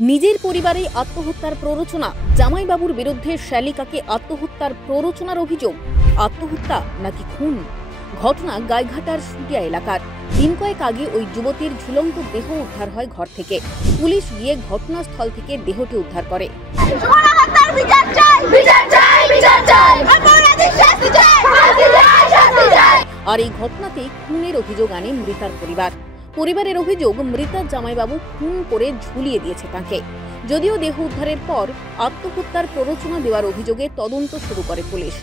নিজের পরিবারে আত্মহত্যার প্ররোচনা। জামাইবাবুর বিরুদ্ধে শ্যালিকাকে আত্মহত্যার প্ররোচনার অভিযোগ। আত্মহত্যা নাকি খুন? ঘটনা গাইঘাটার সুটিয়া এলাকার। দিন কয়েক আগে ওই যুবতীর ঝুলন্ত দেহ উদ্ধার হয় ঘর থেকে। পুলিশ গিয়ে ঘটনাস্থল থেকে দেহটি উদ্ধার করে। আর এই ঘটনাতে খুনের অভিযোগ আনে মৃতার পরিবার। পরিবারের অভিযোগ, মৃতার জামাইবাবু খুন করে ঝুলিয়ে দিয়েছে তাকে। যদিও দেহ উদ্ধারের পর আত্মহত্যার প্ররোচনা দেওয়ার অভিযোগে তদন্ত শুরু করে পুলিশ।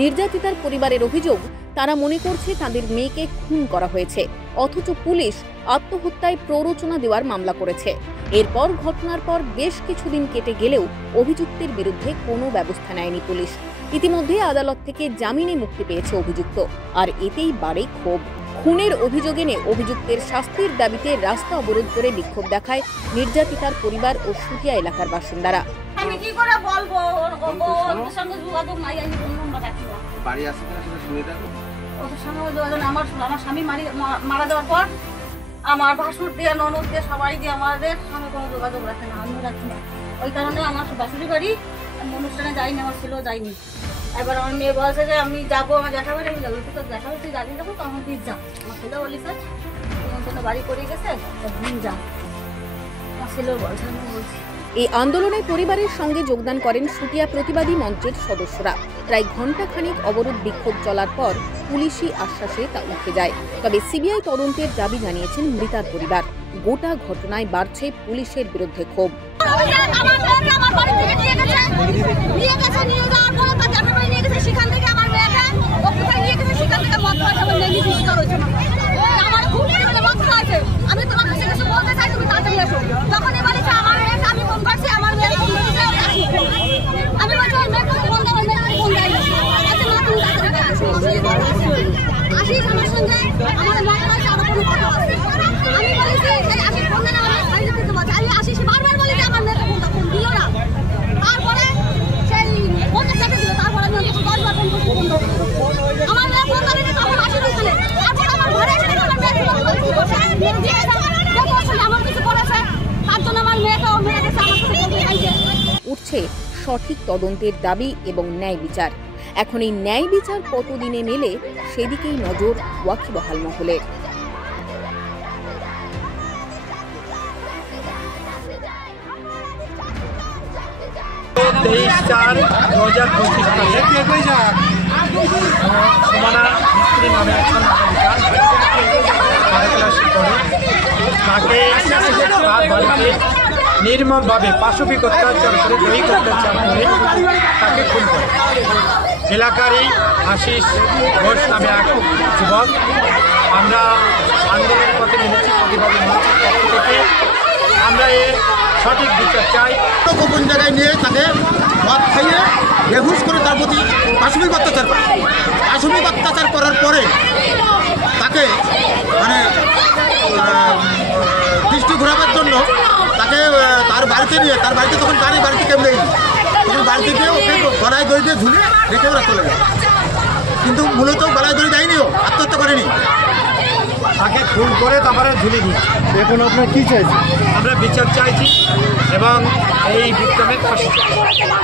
নির্যাতিতার পরিবারের অভিযোগ, তারা মনে করছে তাদের মেয়েকে খুন করা হয়েছে, অথচ পুলিশ আত্মহত্যায় প্ররোচনা দেওয়ার মামলা করেছে। এরপর ঘটনার পর বেশ কিছুদিন কেটে গেলেও অভিযুক্তের বিরুদ্ধে কোনো ব্যবস্থা নেয়নি পুলিশ। ইতিমধ্যে আদালত থেকে জামিনে মুক্তি পেয়েছে অভিযুক্ত, আর এতেই বাড়ে ক্ষোভ। খুনের অভিযোগ এনে অভিযুক্তের শাস্তির দাবিতে রাস্তা অবরোধ করে বিক্ষোভ দেখায় নির্যাতিতার পরিবার ও সুটিয়া এলাকার বাসিন্দারা। আমি কি করে বলবো, ওর সঙ্গে যোগাযোগ নাই, আমি কোন নম্বর রাখি না। বাড়ি আসে না সেটা শুনে দেখো। ওর সঙ্গে যোগাযোগ, আমার স্বামী মারা যাওয়ার পর আমার ভাসুর দিয়ে, ননদ দিয়ে, সবাই দিয়ে আমাদের সঙ্গে কোনো যোগাযোগ রাখে না, আমিও রাখি না। ওই কারণে আমার শাশুড়ি বাড়ি আমি অনুষ্ঠানে যাইনি, আমার ছেলেও যাইনি। এবার আমার মেয়ে বলছে যে আমি যাবো, আমার জ্যাঠা বাড়ি, আমি যাবো। তো জ্যাঠা বাড়ি তুই যাবি, যাবো তো আমার দিন যা। আমার ছেলেও বলিছে তোমার জন্য বাড়ি করে গেছে, দিন যা। আমার ছেলেও বলছে, আমি বলছি। এই আন্দোলনে পরিবারের সঙ্গে যোগদান করেন সুটিয়া প্রতিবাদী মঞ্চের সদস্যরা। প্রায় ঘণ্টাখানেক অবরোধ বিক্ষোভ চলার পর পুলিশি আশ্বাসে তা উঠে যায়। তবে সিবিআই তদন্তের দাবি জানিয়েছেন মৃতার পরিবার। গোটা ঘটনায় বাড়ছে পুলিশের বিরুদ্ধে ক্ষোভ। উঠছে সঠিক তদন্তের দাবি এবং ন্যায় বিচার। এখন এই ন্যায় বিচার কতদিনে মেলে সেদিকেই নজর ওয়াকিবহাল মহলের। নির্মমভাবে পাশবিক অত্যাচার করে, দৈহিক অত্যাচার করে তাকে খুন করে। এলাকারই আশিস ঘোষ নামে এক যুবক। আমরা আন্দোলনের পথে নেমেছি, প্রতিবাদী মঞ্চের পক্ষ থেকে আমরা এর সঠিক বিচার চাই। গোপন জায়গায় নিয়ে তাকে মদ খাইয়ে বেহুশ করে তার প্রতি পাশবিক অত্যাচার করে। পাশবিক অত্যাচার করার পরে তাকে দৃষ্টি ঘোরাবার জন্য তাকে তার বাড়িতে নিয়ে, তার বাড়িতে তখন জানি বাড়িতে কেউ নেই, তখন বাড়িতে গিয়ে ওকে গলায় দড়ি দিয়ে ঝুলে রেখে ওরা চলে যায়। কিন্তু মূলত গলায় দড়ি দেয়নিও, আত্মহত্যা করেনি, তাকে খুন করে তারপরে ঝুলে দিচ্ছে। এখন আপনার কী চাইছি? আমরা বিচার চাইছি এবং এই বিক্রমের ফাঁসি।